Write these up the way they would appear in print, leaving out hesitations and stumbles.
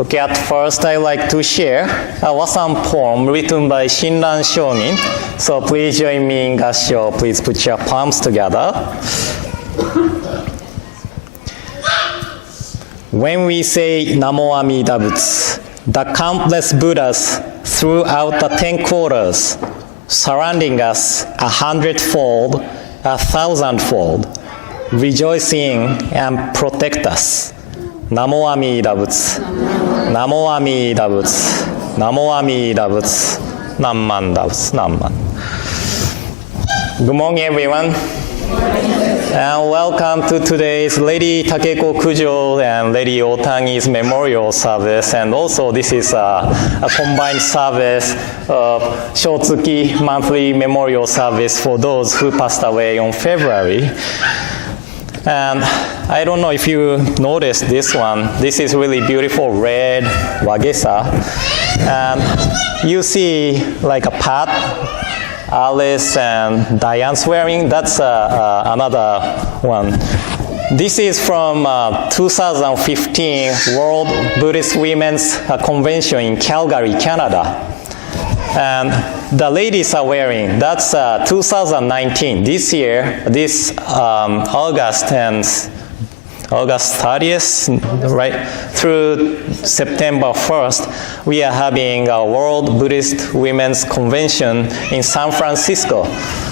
Okay, at first I like to share a Wasan poem written by Shinran Shonin. So please join me in gassho. Please put your palms together. When we say Namo Amida Butsu, the countless Buddhas throughout the 10 quarters, surrounding us 100-fold, 1,000-fold, rejoicing and protect us. Namo Amida Butsu, Namo Amida Butsu, Namo Amida Butsu, Namman Butsu, Namman. Good morning, everyone. And welcome to today's Lady Takeko Kujo and Lady Ohtani's memorial service. And also this is a combined service of Shotsuki monthly memorial service for those who passed away on February. And I don't know if you noticed this one. This is really beautiful red wagesa. And you see like a pot Alice and Diane's wearing. That's another one. This is from 2015 World Buddhist Women's Convention in Calgary, Canada. And the ladies are wearing, that's 2019. This year, this August 30th, right, through September 1st, we are having a World Buddhist Women's Convention in San Francisco.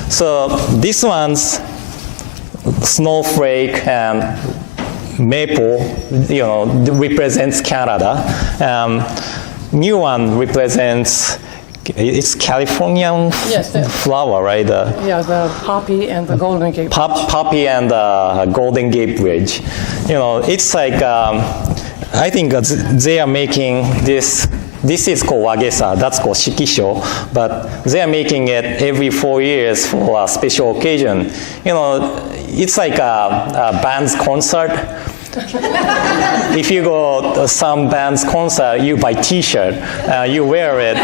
So this one's snowflake and maple, represents Canada. New one represents, it's Californian flower, right? The poppy and the Golden Gate Bridge. Poppy and the Golden Gate Bridge. It's like, I think they are making this is called wagesa, that's called shikisho, but they are making it every 4 years for a special occasion. It's like a band's concert. If you go to some band's concert, you buy T-shirt, you wear it.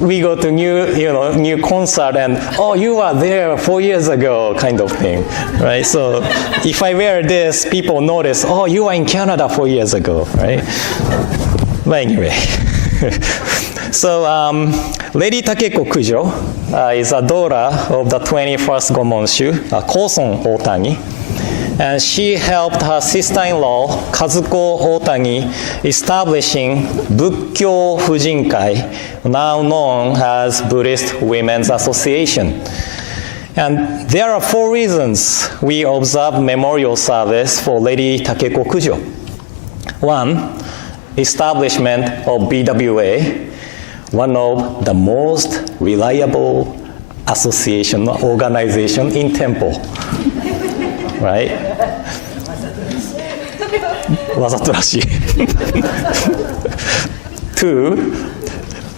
We go to new concert and, oh, you were there 4 years ago, kind of thing, right? So if I wear this, people notice, oh, you were in Canada 4 years ago, right? But anyway. So Lady Takeko Kujo is a daughter of the 21st Gomonshu, Koson Ohtani. And she helped her sister-in-law, Kazuko Ohtani, establishing Bukkyo Fujinkai, now known as Buddhist Women's Association. And there are 4 reasons we observe memorial service for Lady Takeko Kujo. 1, establishment of BWA, one of the most reliable organization in Temple. Right? わざとらしい。2,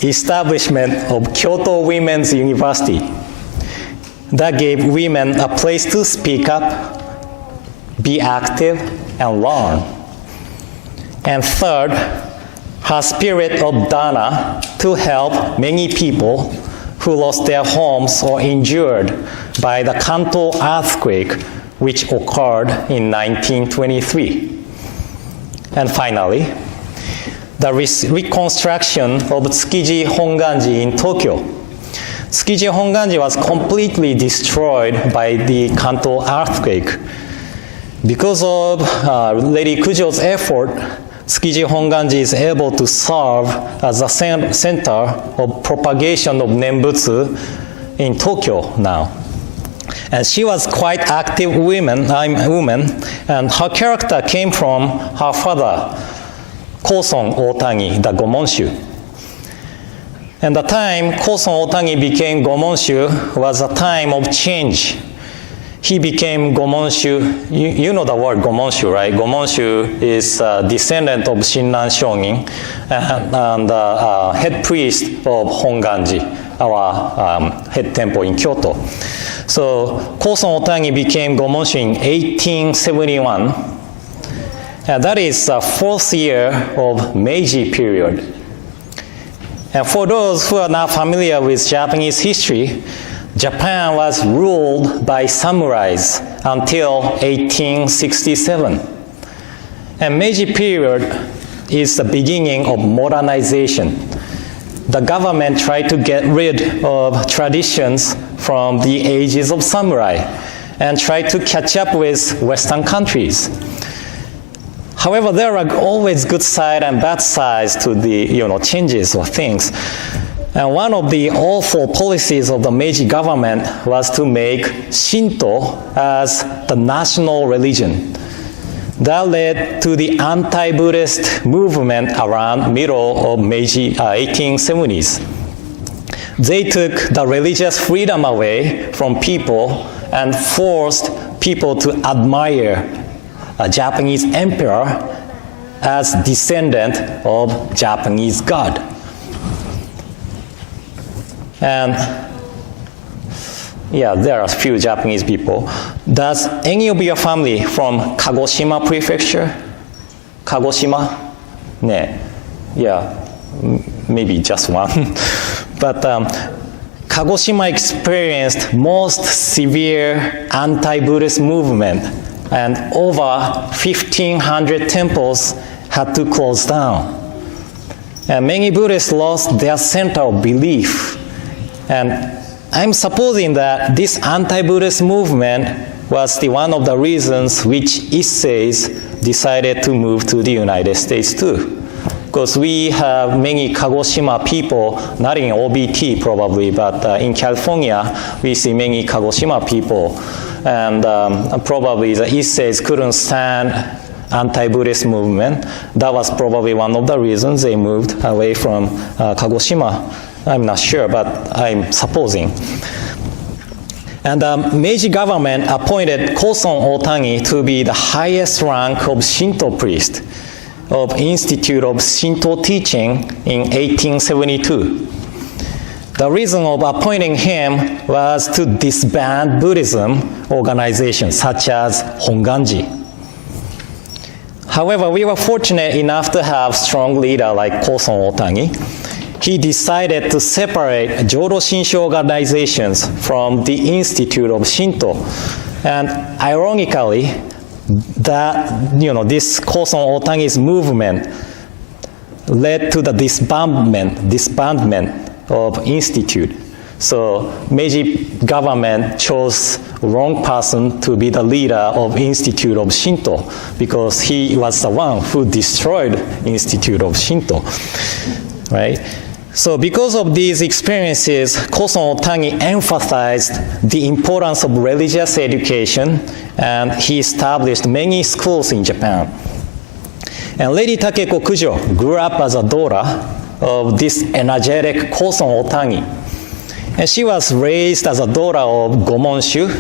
establishment of Kyoto Women's University that gave women a place to speak up, be active, and learn. And 3rd, her spirit of Dharma to help many people who lost their homes or injured by the Kanto earthquake, which occurred in 1923. And finally, the reconstruction of Tsukiji Hongwanji in Tokyo. Tsukiji Hongwanji was completely destroyed by the Kanto earthquake. Because of Lady Kujo's effort, Tsukiji Hongwanji is able to serve as a center of propagation of Nembutsu in Tokyo now. And she was quite active woman, and her character came from her father, Koson Ohtani, the Gomonshu. And the time Koson Ohtani became Gomonshu was a time of change. He became Gomonshu. You know the word Gomonshu, right? Gomonshu is a descendant of Shinran Shonin and head priest of Hongwanji, our head temple in Kyoto. So Koson Ohtani became Gomonshu in 1871. And that is the 4th year of Meiji period. And for those who are not familiar with Japanese history, Japan was ruled by samurais until 1867. And Meiji period is the beginning of modernization. The government tried to get rid of traditions from the ages of samurai and tried to catch up with Western countries. However, there are always good side and bad sides to the changes or things. And one of the awful policies of the Meiji government was to make Shinto as the national religion. That led to the anti-Buddhist movement around middle of Meiji 1870s. They took the religious freedom away from people and forced people to admire a Japanese emperor as descendant of Japanese god. And there are a few Japanese people. Does any of your family from Kagoshima prefecture? Kagoshima? Maybe just one. But Kagoshima experienced most severe anti-Buddhist movement, and over 1,500 temples had to close down. And many Buddhists lost their center of belief. And I'm supposing that this anti-Buddhist movement was one of the reasons which Issei's decided to move to the United States too. Because we have many Kagoshima people, not in OBT probably, but in California, we see many Kagoshima people. And probably the Issei's couldn't stand anti-Buddhist movement. That was probably one of the reasons they moved away from Kagoshima. I'm not sure, but I'm supposing. And the Meiji government appointed Koson Ohtani to be the highest rank of Shinto priest of Institute of Shinto Teaching in 1872. The reason of appointing him was to disband Buddhism organizations such as Hongwanji. However, we were fortunate enough to have strong leader like Koson Ohtani. He decided to separate Jodo Shinshu organizations from the Institute of Shinto. And ironically, this Koson Ohtani's movement led to the disbandment of Institute. So Meiji government chose wrong person to be the leader of Institute of Shinto because he was the one who destroyed Institute of Shinto, right? So because of these experiences, Koson Ohtani emphasized the importance of religious education, and he established many schools in Japan. And Lady Takeko Kujo grew up as a daughter of this energetic Koson Ohtani. And she was raised as a daughter of Gomonshu,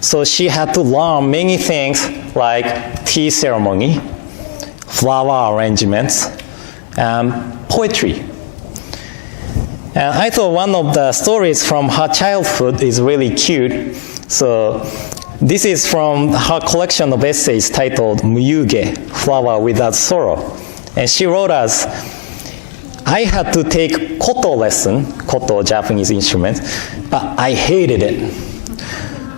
so she had to learn many things like tea ceremony, flower arrangements, and poetry. And I thought one of the stories from her childhood is really cute. So this is from her collection of essays titled Muyuge, Flower Without Sorrow. And she wrote us, I had to take koto lesson, koto, Japanese instrument, but I hated it.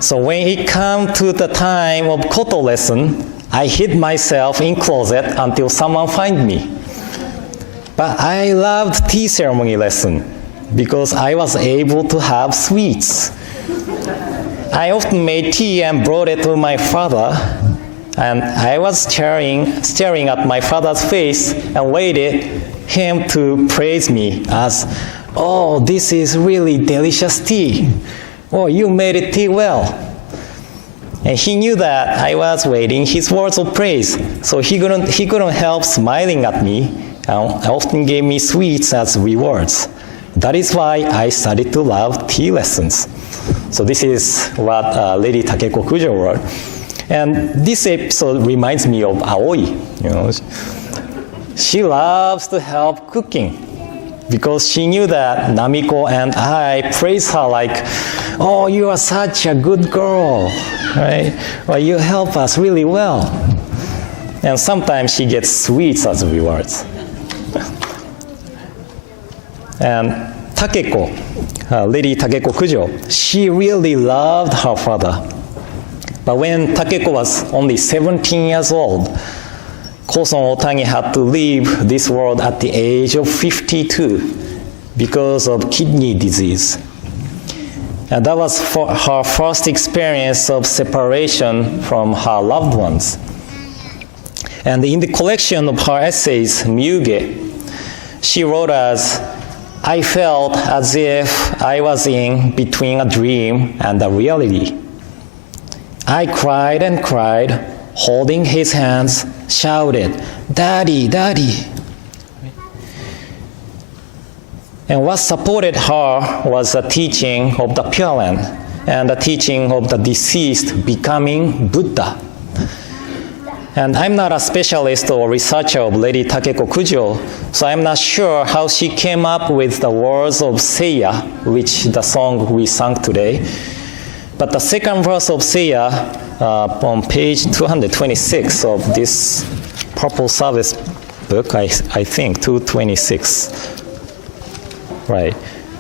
So when it came to the time of koto lesson, I hid myself in closet until someone find me. But I loved tea ceremony lesson because I was able to have sweets. I often made tea and brought it to my father, and I was staring at my father's face and waited him to praise me as, oh, this is really delicious tea. Oh, you made it tea well. And he knew that I was waiting his words of praise, so he couldn't help smiling at me and often gave me sweets as rewards. That is why I started to love tea lessons. So this is what Lady Takeko Kujo wrote. And this episode reminds me of Aoi. She loves to help cooking because she knew that Namiko and I praise her like, oh, you are such a good girl, right? Well, you help us really well. And sometimes she gets sweets as rewards. And Takeko, Lady Takeko Kujo, she really loved her father. But when Takeko was only 17 years old, Koson Ohtani had to leave this world at the age of 52 because of kidney disease. And that was her first experience of separation from her loved ones. And in the collection of her essays, Myuge, she wrote as, I felt as if I was in between a dream and a reality. I cried and cried, holding his hands, shouted, Daddy, Daddy. And what supported her was the teaching of the Pure Land and the teaching of the deceased becoming Buddha. And I'm not a specialist or researcher of Lady Takeko Kujo, so I'm not sure how she came up with the words of Seiya, which the song we sang today. But the second verse of Seiya on page 226 of this Purple Service book, I think, 226. Right.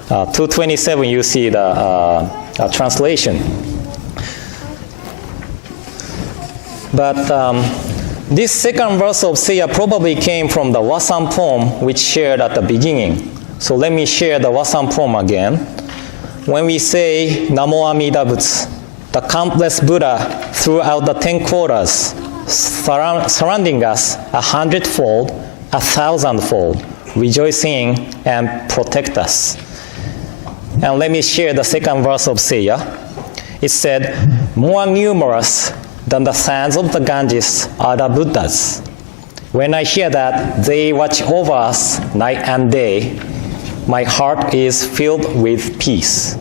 227, you see the translation. But this second verse of Seiya probably came from the Wasan poem, which shared at the beginning. So let me share the Wasan poem again. When we say Namo Amida Butsu, the countless Buddha throughout the 10 quarters, surrounding us 100-fold, 1,000-fold, rejoicing and protect us. And let me share the second verse of Seiya. It said, more numerous than the sands of the Ganges are the Buddhas. When I hear that they watch over us night and day, my heart is filled with peace.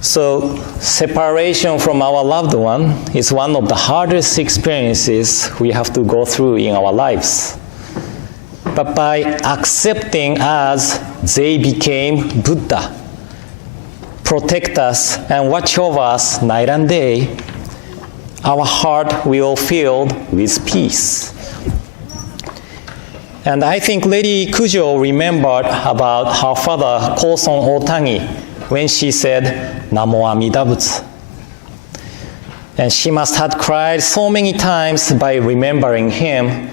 So, separation from our loved one is one of the hardest experiences we have to go through in our lives. But by accepting as they became Buddha, protect us and watch over us night and day, our heart will fill with peace. And I think Lady Kujo remembered about her father, Koson Ohtani, when she said, Namo Amida Butsu. And she must have cried so many times by remembering him,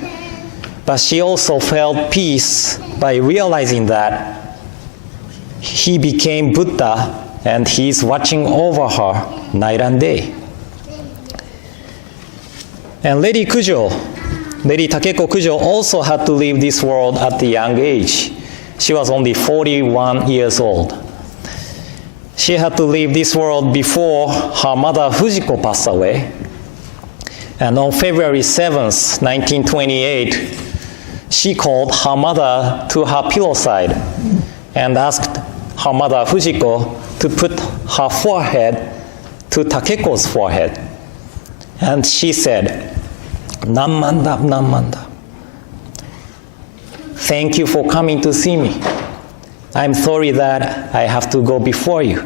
but she also felt peace by realizing that he became Buddha and he's watching over her night and day. And Lady Takeko Kujo also had to leave this world at a young age. She was only 41 years old. She had to leave this world before her mother Fujiko passed away. And on February 7th, 1928, she called her mother to her pillow side and asked her mother Fujiko to put her forehead to Takeko's forehead. And she said, Nammanda, Nammanda. Thank you for coming to see me. I'm sorry that I have to go before you.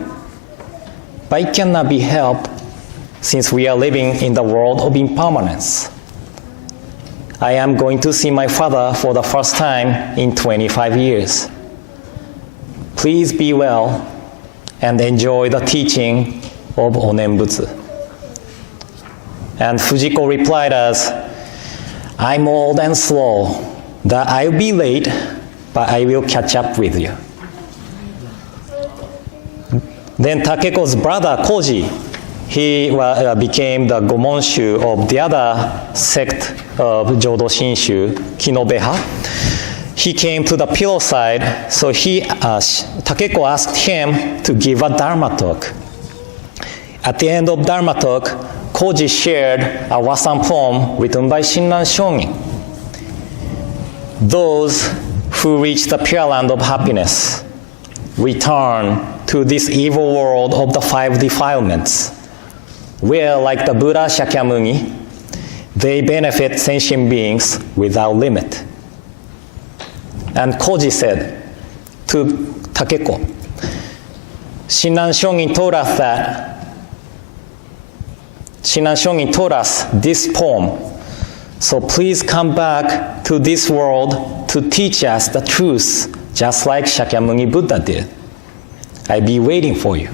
But it cannot be helped since we are living in the world of impermanence. I am going to see my father for the first time in 25 years. Please be well and enjoy the teaching of Onenbutsu. And Fujiko replied as, I'm old and slow, that I'll be late, but I will catch up with you. Then Takeko's brother, Koji, he became the Gomonshu of the other sect of Jodo Shinshu, Kinobe-ha. He came to the pillow side, so Takeko asked him to give a Dharma talk. At the end of Dharma talk, Koji shared a Wasan poem written by Shinran Shongin. Those who reach the Pure Land of happiness return to this evil world of the 5 defilements, where, like the Buddha Shakyamuni, they benefit sentient beings without limit. And Koji said to Takeko, Shinran Shongin taught us this poem, so please come back to this world to teach us the truth, just like Shakyamuni Buddha did. I'll be waiting for you.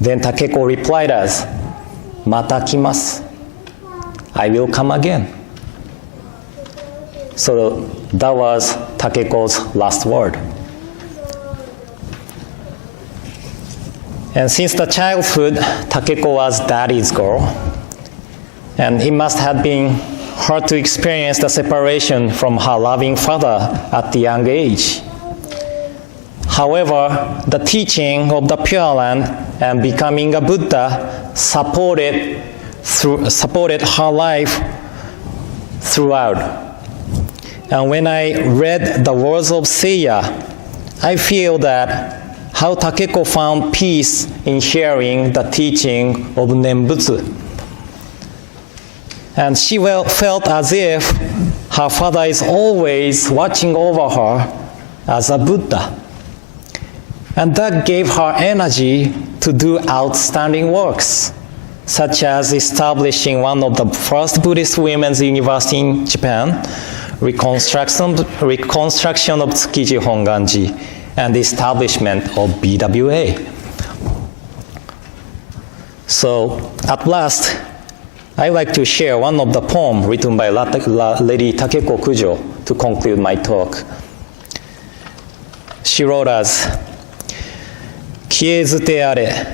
Then Takeko replied as, Mata kimasu. I will come again. So that was Takeko's last word. And since the childhood, Takeko was daddy's girl. And it must have been hard to experience the separation from her loving father at the young age. However, the teaching of the Pure Land and becoming a Buddha supported her life throughout. And when I read the words of Seiya, I feel that how Takeko found peace in hearing the teaching of Nembutsu. And she felt as if her father is always watching over her as a Buddha. And that gave her energy to do outstanding works, such as establishing one of the first Buddhist women's university in Japan, reconstruction of Tsukiji Hongwanji, and the establishment of BWA. So, at last, I'd like to share one of the poems written by Lady Takeko Kujo to conclude my talk. She wrote us, 消えずてあれ、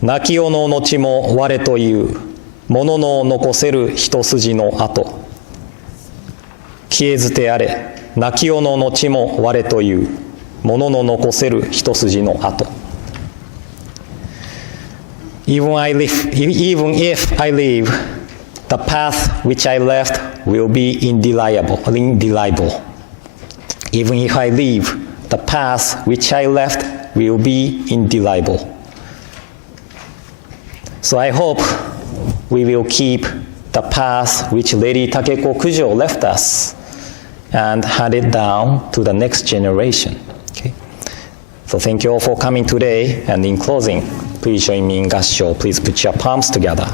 泣き世の後も我というものの残せる一筋の跡。消えずてあれ、泣き世の後も我というものの残せる一筋の跡。Even if I leave, the path which I left will be indelible. Even if I leave, the path which I left will be indelible. So I hope we will keep the path which Lady Takeko Kujo left us and hand it down to the next generation. Okay? So thank you all for coming today. And in closing, please join me in Gassho. Please put your palms together.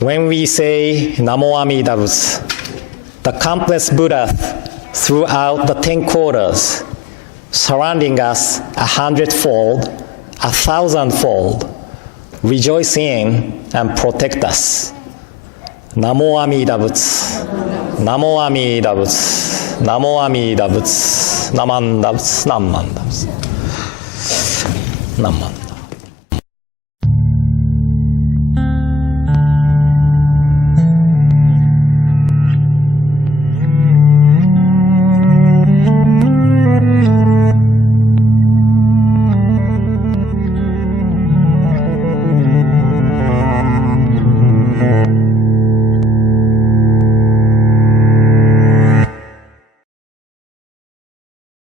When we say Namo Amida Butsu, the countless Buddhas throughout the 10 quarters, surrounding us 100-fold, 1,000-fold, rejoice in and protect us. Namo Amida Butsu, Namo Amida Butsu, Namo Amida Butsu, Namanda Butsu, Namanda Butsu, Namanda.